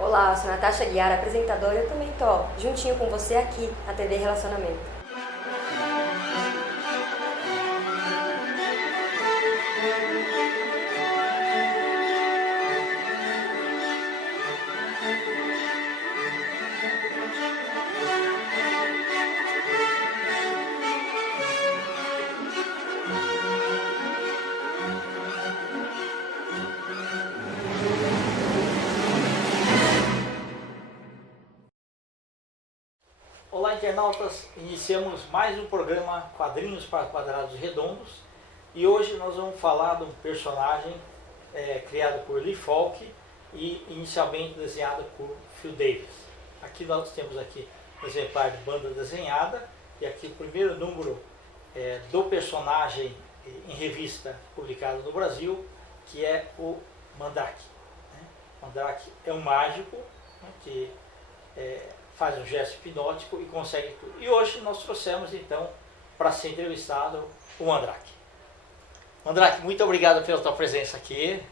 Olá, eu sou Natasha Guiara, apresentadora, e eu também tô juntinho com você aqui na TV Relacionamento. Olá, internautas! Iniciamos mais um programa Quadrinhos para Quadrados Redondos e hoje nós vamos falar de um personagem criado por Lee Falk e inicialmente desenhado por Phil Davis. Aqui nós temos aqui um exemplar de banda desenhada e aqui o primeiro número do personagem em revista publicado no Brasil, que é o Mandrake. Mandrake é um mágico que faz um gesto hipnótico e consegue tudo. E hoje nós trouxemos então para ser entrevistado o Mandrake. Mandrake, muito obrigado pela tua presença aqui.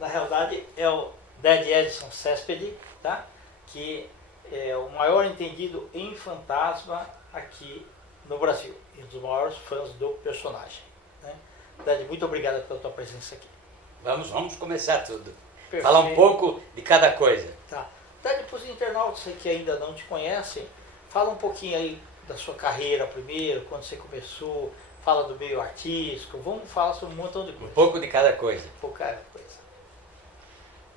Na realidade é o Dead Edison Cespedes, tá? Que é o maior entendido em fantasma aqui no Brasil e um dos maiores fãs do personagem. Dead, muito obrigado pela tua presença aqui. Vamos começar tudo. Perfeito. Falar um pouco de cada coisa. Tá. Dead, para os internautas que ainda não te conhecem, fala um pouquinho aí da sua carreira primeiro, quando você começou, fala do meio artístico, vamos falar sobre um montão de Um coisa. pouco de cada coisa. Um pouco de cada coisa.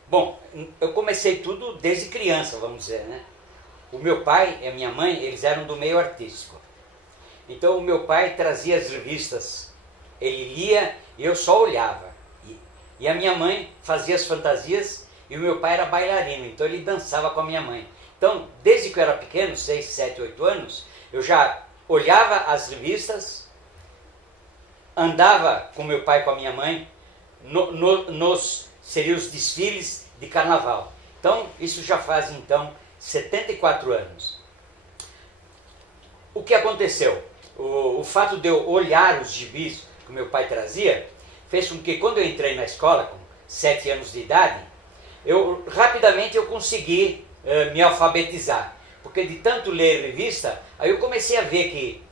Bom, eu comecei tudo desde criança, vamos dizer, né? O meu pai e a minha mãe, eles eram do meio artístico. Então o meu pai trazia as revistas, ele lia e eu só olhava. E a minha mãe fazia as fantasias e o meu pai era bailarino, então ele dançava com a minha mãe. Então, desde que eu era pequeno, 6, 7, 8 anos, eu já olhava as revistas, andava com meu pai e com a minha mãe seriam os desfiles de carnaval. Então, isso já faz então 74 anos. O que aconteceu? O fato de eu olhar os gibis que o meu pai trazia, fez com que quando eu entrei na escola, com 7 anos de idade, rapidamente eu consegui me alfabetizar. Porque de tanto ler revista, aí eu comecei a ver que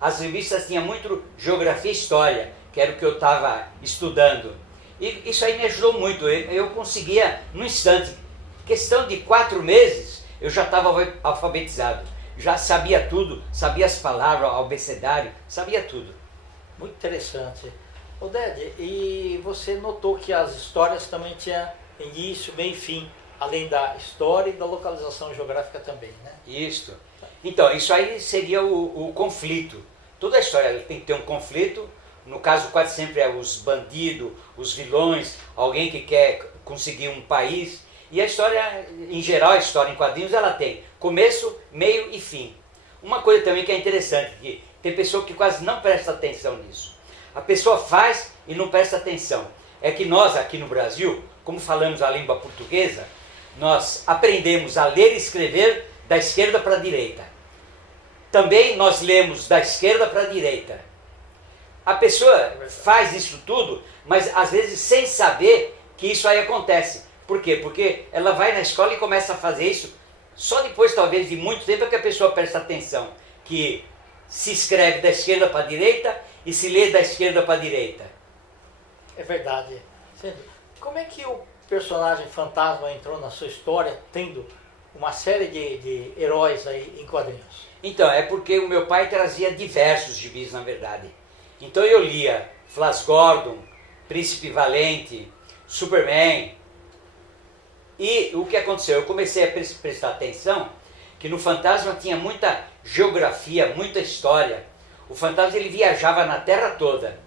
as revistas tinham muito geografia e história, que era o que eu estava estudando. E isso aí me ajudou muito, eu conseguia, num instante, questão de 4 meses, eu já estava alfabetizado. Já sabia tudo, sabia as palavras, o abecedário, sabia tudo. Muito interessante. Ô Ded, e você notou que as histórias também tinham início, meio e fim, além da história e da localização geográfica também, né? Isso. Então, isso aí seria o conflito. Toda a história tem que ter um conflito. No caso, quase sempre é os bandidos, os vilões, alguém que quer conseguir um país. E a história, em geral, a história em quadrinhos, ela tem começo, meio e fim. Uma coisa também que é interessante, que tem pessoa que quase não presta atenção nisso. A pessoa faz e não presta atenção. É que nós, aqui no Brasil, como falamos a língua portuguesa, nós aprendemos a ler e escrever da esquerda para a direita. Também nós lemos da esquerda para a direita. A pessoa faz isso tudo, mas às vezes sem saber que isso aí acontece. Por quê? Porque ela vai na escola e começa a fazer isso, só depois talvez de muito tempo é que a pessoa presta atenção, que se escreve da esquerda para a direita e se lê da esquerda para a direita. É verdade. Como é que o personagem fantasma entrou na sua história, tendo uma série de heróis aí em quadrinhos? Então, é porque o meu pai trazia diversos gibis, na verdade. Então eu lia Flash Gordon, Príncipe Valente, Superman. E o que aconteceu? Eu comecei a prestar atenção que no Fantasma tinha muita geografia, muita história. O Fantasma ele viajava na Terra toda.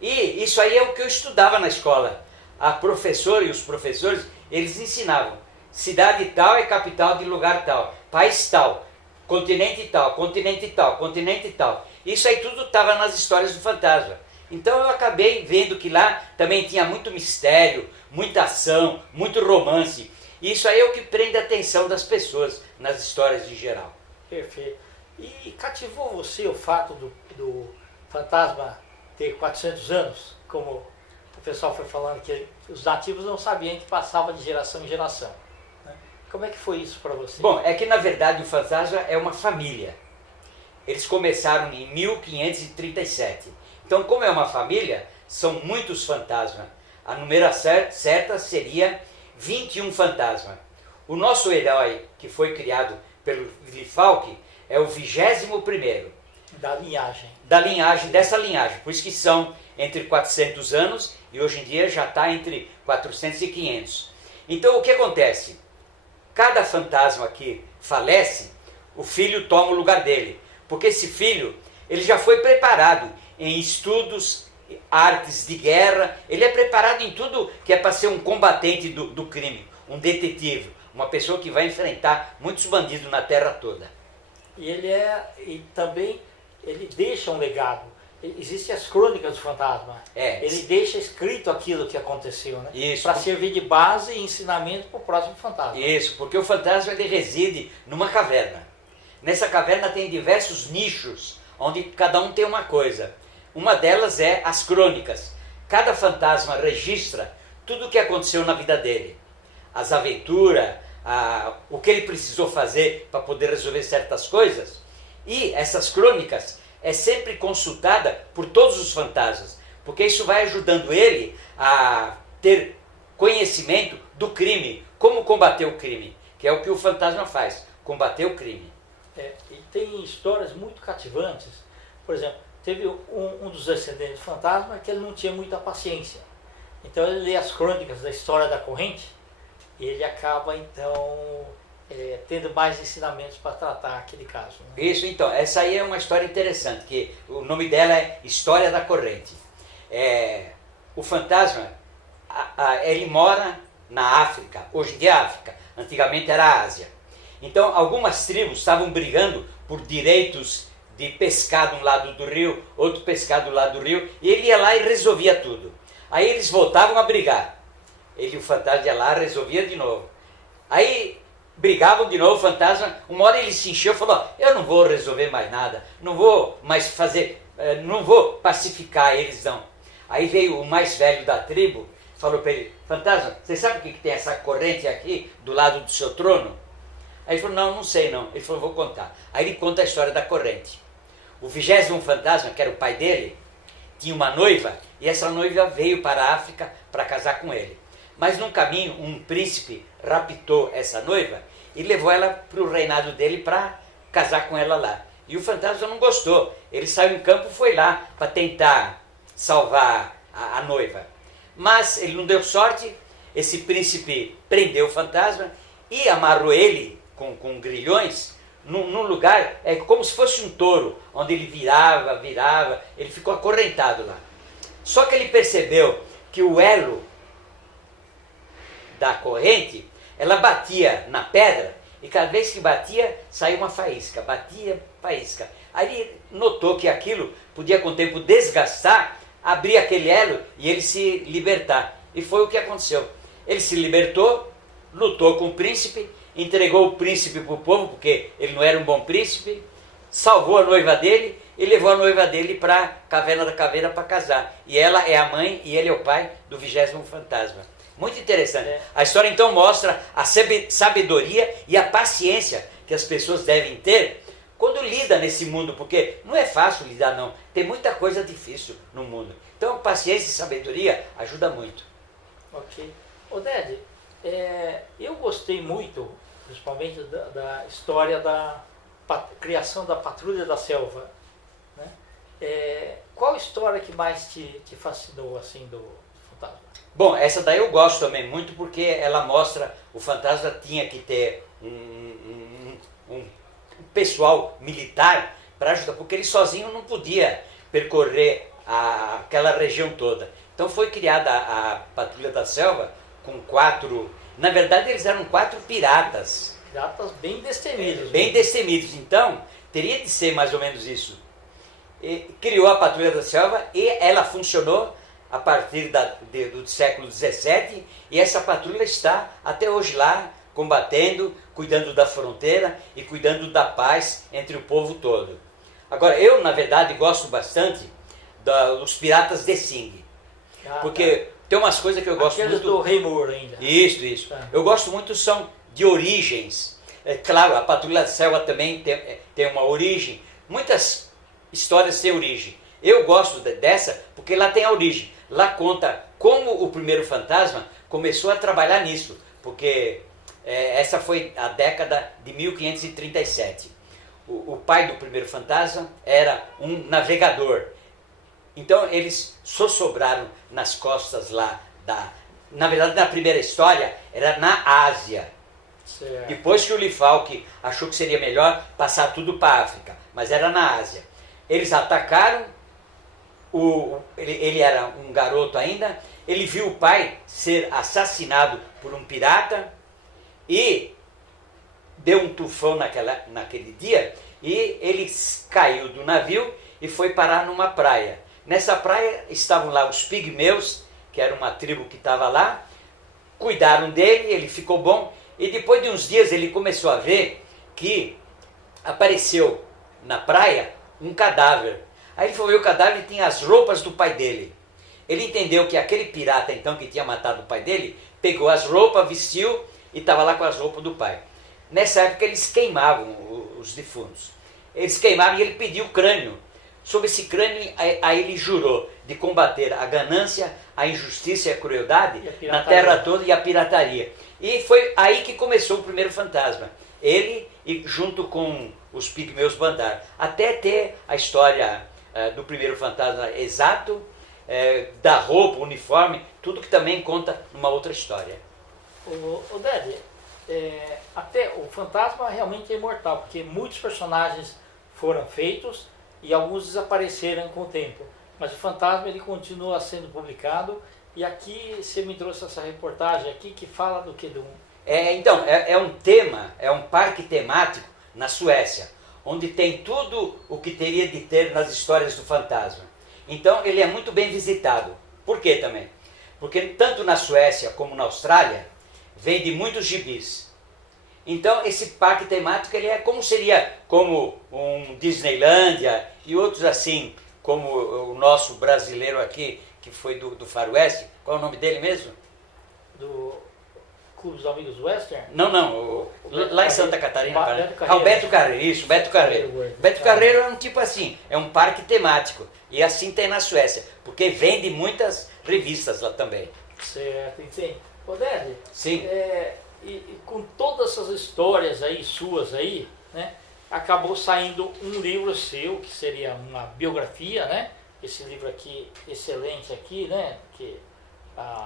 E isso aí é o que eu estudava na escola. A professora e os professores, eles ensinavam. Cidade tal é capital de lugar tal. País tal. Continente tal, continente tal, continente tal. Isso aí tudo estava nas histórias do Fantasma. Então eu acabei vendo que lá também tinha muito mistério, muita ação, muito romance. E isso aí é o que prende a atenção das pessoas nas histórias em geral. Perfeito. E cativou você o fato do Fantasma ter 400 anos? Como o pessoal foi falando que os nativos não sabiam que passava de geração em geração. como é que foi isso para você? Bom, é que na verdade o fantasma é uma família. Eles começaram em 1537. Então, como é uma família, são muitos fantasmas. A numeração certa seria 21 fantasmas. O nosso herói, que foi criado pelo Lee Falk, é o 21º. Da linhagem. Dessa linhagem. Por isso que são entre 400 anos e hoje em dia já está entre 400 e 500. Então, o que acontece? Cada fantasma que falece, o filho toma o lugar dele. Porque esse filho, ele já foi preparado em estudos, artes de guerra, ele é preparado em tudo que é para ser um combatente do crime, um detetive, uma pessoa que vai enfrentar muitos bandidos na terra toda. E também ele deixa um legado. Existem as crônicas do fantasma. Ele deixa escrito aquilo que aconteceu, né? Para servir de base e ensinamento para o próximo fantasma. Isso, porque o fantasma ele reside numa caverna. Nessa caverna tem diversos nichos, onde cada um tem uma coisa. Uma delas é as crônicas. Cada fantasma registra tudo o que aconteceu na vida dele. As aventuras, o que ele precisou fazer para poder resolver certas coisas. E essas crônicas é sempre consultada por todos os fantasmas, porque isso vai ajudando ele a ter conhecimento do crime, como combater o crime, que é o que o fantasma faz, combater o crime. E tem histórias muito cativantes. Por exemplo, teve um dos descendentes do fantasma que ele não tinha muita paciência. Então ele lê as crônicas da história da corrente e ele acaba então tendo mais ensinamentos para tratar aquele caso. Né? Isso, então, essa aí é uma história interessante, que o nome dela é História da Corrente. O fantasma, ele mora na África, hoje em dia é África, antigamente era a Ásia. Então, algumas tribos estavam brigando por direitos de pescar de um lado do rio, outro pescar do lado do rio, e ele ia lá e resolvia tudo. Aí eles voltavam a brigar. O fantasma ia lá e resolvia de novo. Aí brigavam de novo, o fantasma, uma hora ele se encheu e falou, eu não vou resolver mais nada, não vou mais fazer, não vou pacificar eles não. Aí veio o mais velho da tribo, falou para ele, fantasma, você sabe por que tem essa corrente aqui do lado do seu trono? Aí ele falou, não sei não. Ele falou, vou contar. Aí ele conta a história da corrente. O 20º fantasma, que era o pai dele, tinha uma noiva, e essa noiva veio para a África para casar com ele. Mas num caminho, um príncipe raptou essa noiva e levou ela para o reinado dele para casar com ela lá. E o fantasma não gostou. Ele saiu em campo e foi lá para tentar salvar a noiva. Mas ele não deu sorte, esse príncipe prendeu o fantasma e amarrou ele com grilhões num lugar, como se fosse um touro, onde ele virava, ele ficou acorrentado lá. Só que ele percebeu que o elo da corrente, ela batia na pedra, e cada vez que batia, saía uma faísca, batia, faísca. Aí ele notou que aquilo podia com o tempo desgastar, abrir aquele elo e ele se libertar. E foi o que aconteceu. Ele se libertou, lutou com o príncipe, entregou o príncipe para o povo, porque ele não era um bom príncipe, salvou a noiva dele e levou a noiva dele para a Caverna da Caveira para casar. E ela é a mãe e ele é o pai do 20º fantasma. Muito interessante. A história então mostra a sabedoria e a paciência que as pessoas devem ter quando lida nesse mundo, porque não é fácil lidar não, tem muita coisa difícil no mundo. Então paciência e sabedoria ajuda muito. Ok. Oded, eu gostei muito, principalmente da história da criação da Patrulha da Selva. Né? Qual história que mais te fascinou assim do fantasma? Bom, essa daí eu gosto também muito porque ela mostra o fantasma tinha que ter um pessoal militar para ajudar, porque ele sozinho não podia percorrer aquela região toda. Então foi criada a Patrulha da Selva com 4, na verdade eles eram 4 piratas. Piratas bem destemidos. Bem destemidos, então teria de ser mais ou menos isso. Criou a Patrulha da Selva e ela funcionou a partir do século XVII, e essa patrulha está até hoje lá, combatendo, cuidando da fronteira e cuidando da paz entre o povo todo. Agora, eu, na verdade, gosto bastante dos Piratas de Sing, porque tem umas coisas que eu gosto Aqueles muito... do Rei Moore ainda. Isso. Tá. Eu gosto muito, são de origens. É claro, a Patrulha da Selva também tem uma origem. Muitas histórias têm origem. Eu gosto dessa porque lá tem a origem. Lá conta como o primeiro fantasma começou a trabalhar nisso, porque essa foi a década de 1537. O pai do primeiro fantasma era um navegador. Então eles sobraram nas costas lá na verdade, na primeira história era na Ásia. Certo. Depois que o Lee Falk achou que seria melhor passar tudo para a África, mas era na Ásia. Eles atacaram, ele era um garoto ainda, ele viu o pai ser assassinado por um pirata e deu um tufão naquele dia e ele caiu do navio e foi parar numa praia. Nessa praia estavam lá os pigmeus, que era uma tribo que estava lá, cuidaram dele, ele ficou bom, e depois de uns dias ele começou a ver que apareceu na praia um cadáver. Aí ele foi ver o cadáver e tinha as roupas do pai dele. Ele entendeu que aquele pirata então que tinha matado o pai dele, pegou as roupas, vestiu e estava lá com as roupas do pai. Nessa época eles queimavam os defuntos. Eles queimavam e ele pediu o crânio. Sobre esse crânio, aí ele jurou de combater a ganância, a injustiça e a crueldade na terra toda e a pirataria. E foi aí que começou o primeiro fantasma. Ele, e junto com os pigmeus Bandar. Até ter a história do primeiro fantasma exato, da roupa, uniforme, tudo que também conta numa outra história. O Dede, até o fantasma realmente é imortal, porque muitos personagens foram feitos e alguns desapareceram com o tempo. Mas o fantasma ele continua sendo publicado. E aqui você me trouxe essa reportagem aqui que fala do que? Então, é um tema, é um parque temático na Suécia, onde tem tudo o que teria de ter nas histórias do fantasma. Então ele é muito bem visitado. Por quê também? Porque tanto na Suécia como na Austrália vende muitos gibis. Então esse parque temático ele seria como um Disneylândia e outros assim, como o nosso brasileiro aqui, que foi do Faroeste. Qual é o nome dele mesmo? Do Clube dos Amigos Western? Não, lá em Santa Catarina. O Beto Carreiro, isso, Beto Carreiro. Beto Carreiro é um tipo assim, é um parque temático. E assim tem na Suécia, porque vende muitas revistas lá também. Certo, entendi. Ô Dede, sim. E com todas essas histórias aí, suas aí, né, acabou saindo um livro seu, que seria uma biografia, né? Esse livro aqui, excelente aqui, né?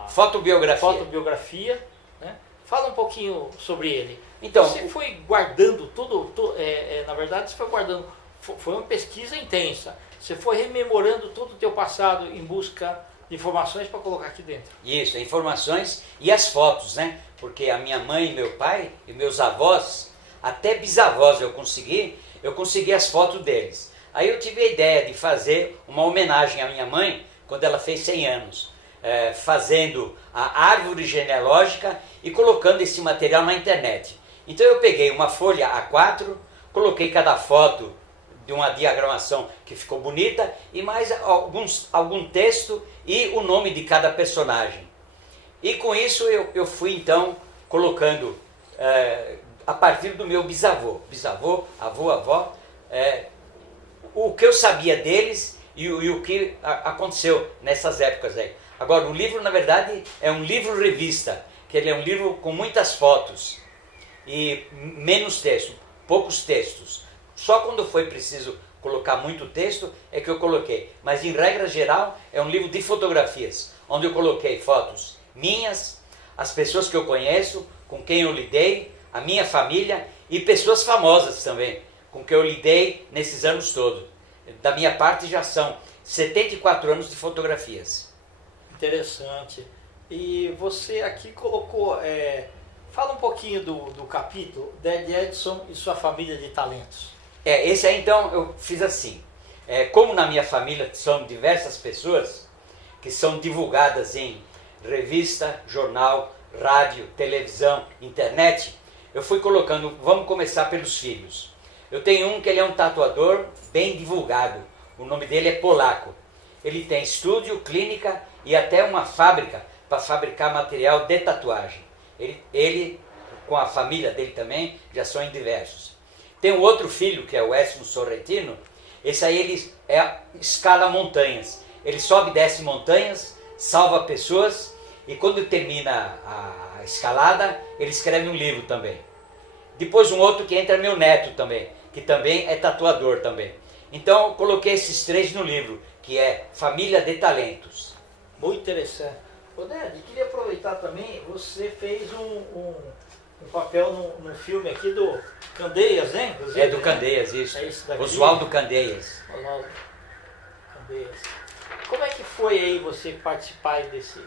Fotobiografia, né? Fala um pouquinho sobre ele. Então, você foi guardando tudo, na verdade você foi guardando, foi uma pesquisa intensa. Você foi rememorando todo o teu passado em busca de informações para colocar aqui dentro. Isso, informações e as fotos, né? Porque a minha mãe e meu pai e meus avós, até bisavós eu consegui as fotos deles. Aí eu tive a ideia de fazer uma homenagem à minha mãe quando ela fez 100 anos, fazendo a árvore genealógica e colocando esse material na internet. Então eu peguei uma folha A4, coloquei cada foto de uma diagramação que ficou bonita e mais algum texto e o nome de cada personagem. E com isso eu fui então colocando, a partir do meu bisavô, avó, o que eu sabia deles e o que aconteceu nessas épocas aí. Agora, o livro, na verdade, é um livro-revista, que ele é um livro com muitas fotos e menos texto, poucos textos. Só quando foi preciso colocar muito texto é que eu coloquei. Mas, em regra geral, é um livro de fotografias, onde eu coloquei fotos minhas, as pessoas que eu conheço, com quem eu lidei, a minha família e pessoas famosas também, com quem eu lidei nesses anos todos. Da minha parte já são 74 anos de fotografias. Interessante. E você aqui colocou, fala um pouquinho do capítulo, Dede Edson e sua família de talentos. Esse aí então eu fiz assim, como na minha família são diversas pessoas que são divulgadas em revista, jornal, rádio, televisão, internet, eu fui colocando, vamos começar pelos filhos. Eu tenho um que ele é um tatuador bem divulgado, o nome dele é Polaco. Ele tem estúdio, clínica e até uma fábrica para fabricar material de tatuagem. Ele com a família dele também, já são em diversos. Tem um outro filho, que é o Edson Sorrentino. Esse aí ele escala montanhas. Ele sobe e desce montanhas, salva pessoas, e quando termina a escalada, ele escreve um livro também. Depois um outro que entra é meu neto também, que também é tatuador também. Então eu coloquei esses 3 no livro, que é Família de Talentos. Muito interessante. Ô Ned, queria aproveitar também, você fez um papel no filme aqui do Candeias, né? Inclusive, É do Candeias, isso. É isso daqui. Oswaldo Candeias. Oswaldo Candeias. Como é que foi aí você participar desse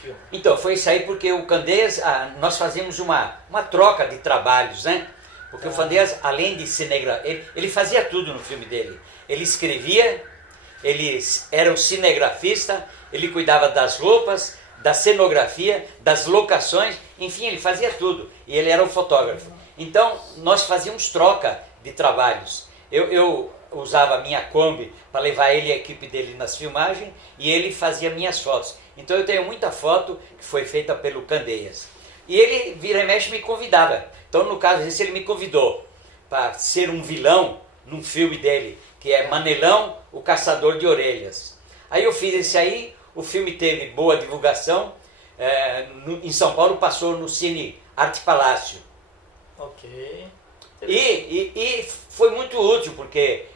filme? Então, foi isso aí porque o Candeias, nós fazíamos uma troca de trabalhos, né? Porque o Candeias, além de cinegrafia, ele fazia tudo no filme dele. Ele escrevia, ele era um cinegrafista, ele cuidava das roupas, da cenografia, das locações, enfim, ele fazia tudo. E ele era um fotógrafo. Então, nós fazíamos troca de trabalhos. Eu usava a minha Kombi para levar ele e a equipe dele nas filmagens e ele fazia minhas fotos. Então eu tenho muita foto que foi feita pelo Candeias. E ele, vira e mexe, me convidava. Então, no caso esse, ele me convidou para ser um vilão num filme dele, que é Manelão, o Caçador de Orelhas. Aí eu fiz esse aí, o filme teve boa divulgação. Em São Paulo passou no Cine Arte Palácio. Ok. E foi muito útil, porque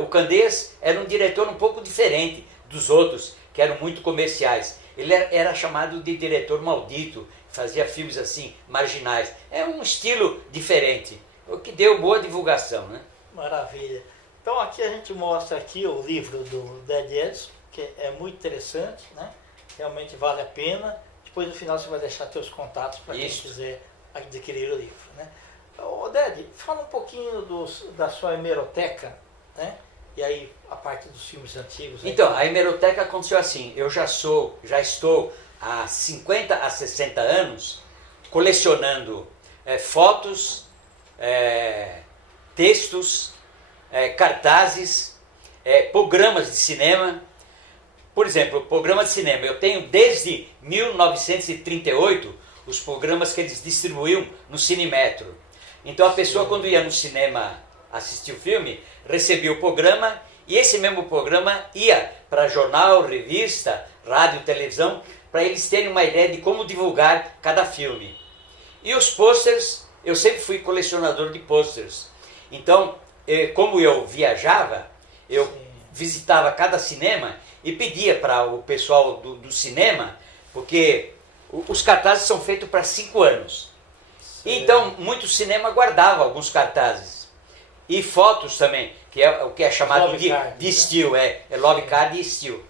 o Candeias era um diretor um pouco diferente dos outros, que eram muito comerciais. Ele era chamado de diretor maldito, fazia filmes assim, marginais. É um estilo diferente, o que deu boa divulgação, né? Maravilha. Então aqui a gente mostra aqui o livro do Dead Edson, que é muito interessante, né? Realmente vale a pena. Depois no final você vai deixar seus contatos para quem quiser adquirir o livro, né? Ô Ded, fala um pouquinho da sua hemeroteca, né? E aí a parte dos filmes antigos. Então, a hemeroteca aconteceu assim, eu já estou há 50 a 60 anos colecionando fotos, textos, cartazes, programas de cinema. Por exemplo, programa de cinema, eu tenho desde 1938 os programas que eles distribuíam no Cinemetro. Então a pessoa, quando ia no cinema assistir o filme, recebia o programa e esse mesmo programa ia para jornal, revista, rádio, televisão, para eles terem uma ideia de como divulgar cada filme. E os posters, eu sempre fui colecionador de posters. Então, como eu viajava, eu visitava cada cinema e pedia para o pessoal do cinema, porque os cartazes são feitos para 5 anos. Então, muito cinema guardava alguns cartazes. E fotos também, que é o que é chamado de still, lobby card e still.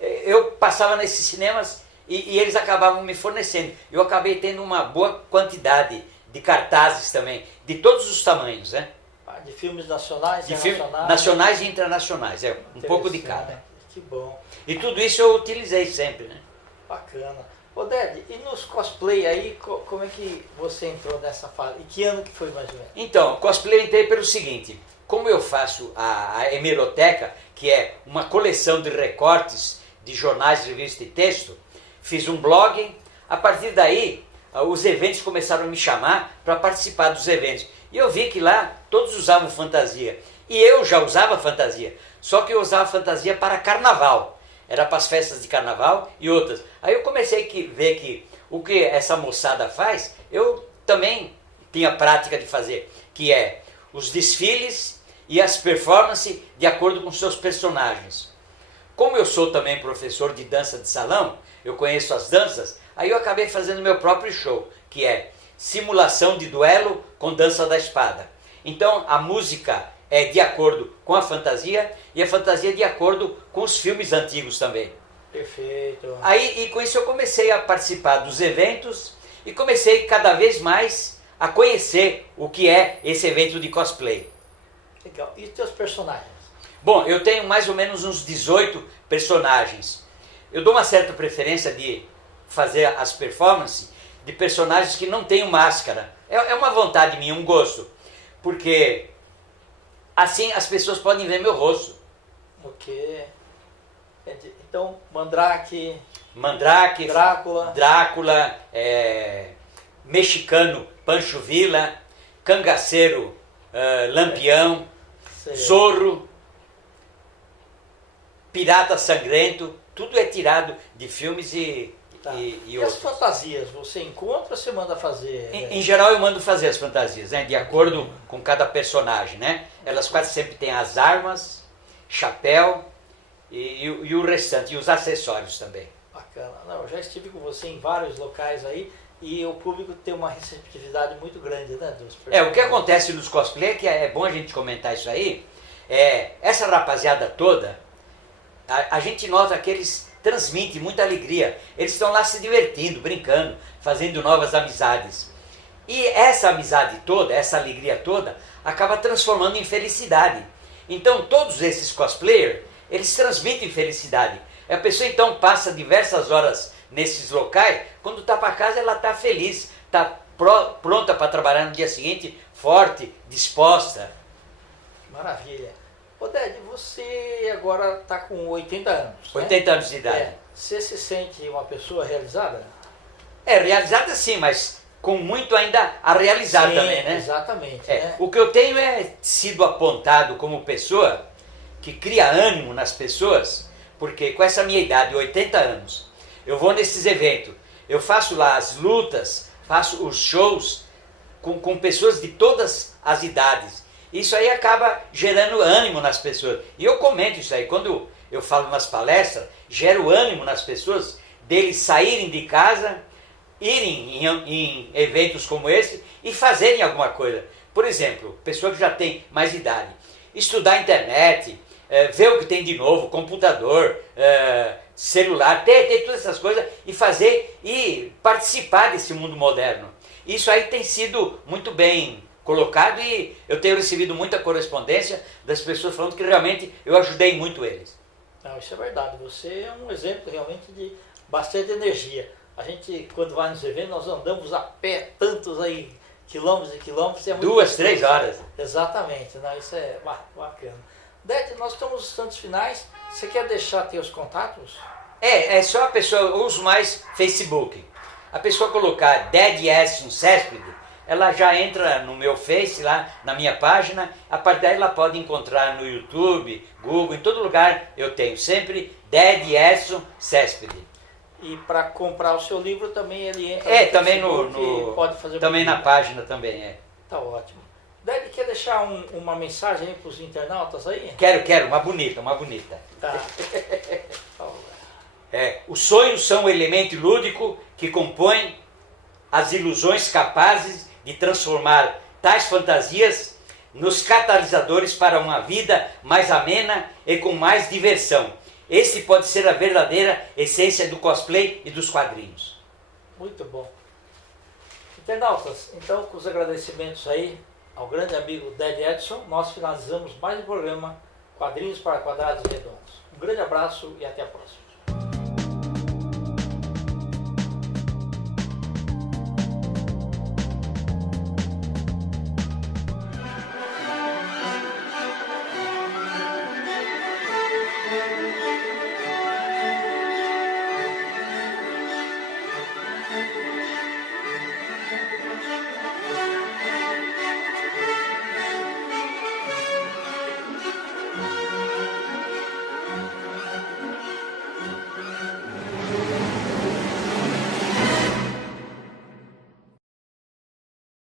Eu passava nesses cinemas e eles acabavam me fornecendo. Eu acabei tendo uma boa quantidade de cartazes também, de todos os tamanhos, né? De filmes nacionais, de nacionais e internacionais, um pouco de cada. Que bom. E tudo isso eu utilizei sempre, né? Bacana. Ô Ded, e nos cosplay aí, como é que você entrou nessa fase? E que ano que foi mais ou menos? Então, cosplay eu entrei pelo seguinte, como eu faço a hemeroteca, que é uma coleção de recortes de jornais, revistas e texto, fiz um blog, a partir daí os eventos começaram a me chamar para participar dos eventos. E eu vi que lá todos usavam fantasia. E eu já usava fantasia, só que eu usava fantasia para carnaval. Era para as festas de carnaval e outras. Aí eu comecei a ver que o que essa moçada faz, eu também tinha prática de fazer, que é os desfiles e as performances de acordo com seus personagens. Como eu sou também professor de dança de salão, eu conheço as danças, aí eu acabei fazendo meu próprio show, que é simulação de duelo com dança da espada. Então a música é de acordo com a fantasia e a fantasia de acordo com os filmes antigos também. Perfeito. Aí, e com isso eu comecei a participar dos eventos e comecei cada vez mais a conhecer o que é esse evento de cosplay. Legal. E os teus personagens? Bom, eu tenho mais ou menos uns 18 personagens. Eu dou uma certa preferência de fazer as performances de personagens que não tenham máscara. É uma vontade minha, um gosto. Porque assim as pessoas podem ver meu rosto. Ok. Então, Mandrake, Drácula, mexicano Pancho Villa, cangaceiro Lampião, Zorro, Pirata Sangrento, tudo é tirado de filmes e E outros. as fantasias, você encontra ou você manda fazer? Em geral eu mando fazer as fantasias, né? De acordo com cada personagem, né? Elas quase sempre têm as armas, chapéu e o restante, e os acessórios também. Bacana. Não, eu já estive com você em vários locais aí e o público tem uma receptividade muito grande, né? Dos O que acontece nos cosplay, que é bom a gente comentar isso aí, essa rapaziada toda, a gente nota que eles transmitem muita alegria. Eles estão lá se divertindo, brincando, fazendo novas amizades. E essa amizade toda, essa alegria toda, acaba transformando em felicidade. Então todos esses cosplayers, eles transmitem felicidade. A pessoa então passa diversas horas nesses locais, quando está para casa ela está feliz, está pronta para trabalhar no dia seguinte, forte, disposta. Maravilha. Ô Ded, você agora está com 80 anos. 80 anos de idade. Você se sente uma pessoa realizada? Realizada sim, mas com muito ainda a realizar sim, também, né? Exatamente. Né? O que eu tenho sido apontado como pessoa que cria ânimo nas pessoas, porque com essa minha idade, 80 anos, eu vou nesses eventos, eu faço lá as lutas, faço os shows com pessoas de todas as idades. Isso aí acaba gerando ânimo nas pessoas. E eu comento isso aí, quando eu falo nas palestras, gero ânimo nas pessoas, deles saírem de casa, irem em eventos como esse e fazerem alguma coisa. Por exemplo, pessoa que já tem mais idade, estudar a internet, ver o que tem de novo, computador, celular, ter todas essas coisas e fazer e participar desse mundo moderno. Isso aí tem sido muito bem colocado e eu tenho recebido muita correspondência das pessoas falando que realmente eu ajudei muito eles. Não, isso é verdade. Você é um exemplo realmente de bastante energia. A gente, quando vai nos eventos, nós andamos a pé tantos aí, quilômetros e quilômetros. E é muito 2, 3 horas. Exatamente, né? Isso é bacana. Ded, nós estamos nos instantes finais. Você quer deixar teus contatos? É só a pessoa, eu uso mais Facebook. A pessoa colocar Ded Edson Céspede, ela já entra no meu Face, lá na minha página. A partir daí ela pode encontrar no YouTube, Google, em todo lugar eu tenho sempre Ded Edson Céspede. E para comprar o seu livro também ele entra no também Facebook, pode fazer também na página também Tá ótimo. Ded, quer deixar uma mensagem aí para os internautas aí? Quero, uma bonita. Tá. Os sonhos são o elemento lúdico que compõe as ilusões capazes de transformar tais fantasias nos catalisadores para uma vida mais amena e com mais diversão. Esse pode ser a verdadeira essência do cosplay e dos quadrinhos. Muito bom. Internautas, então com os agradecimentos aí ao grande amigo Ded Edson, nós finalizamos mais um programa Quadrinhos para Quadrados Redondos. Um grande abraço e até a próxima.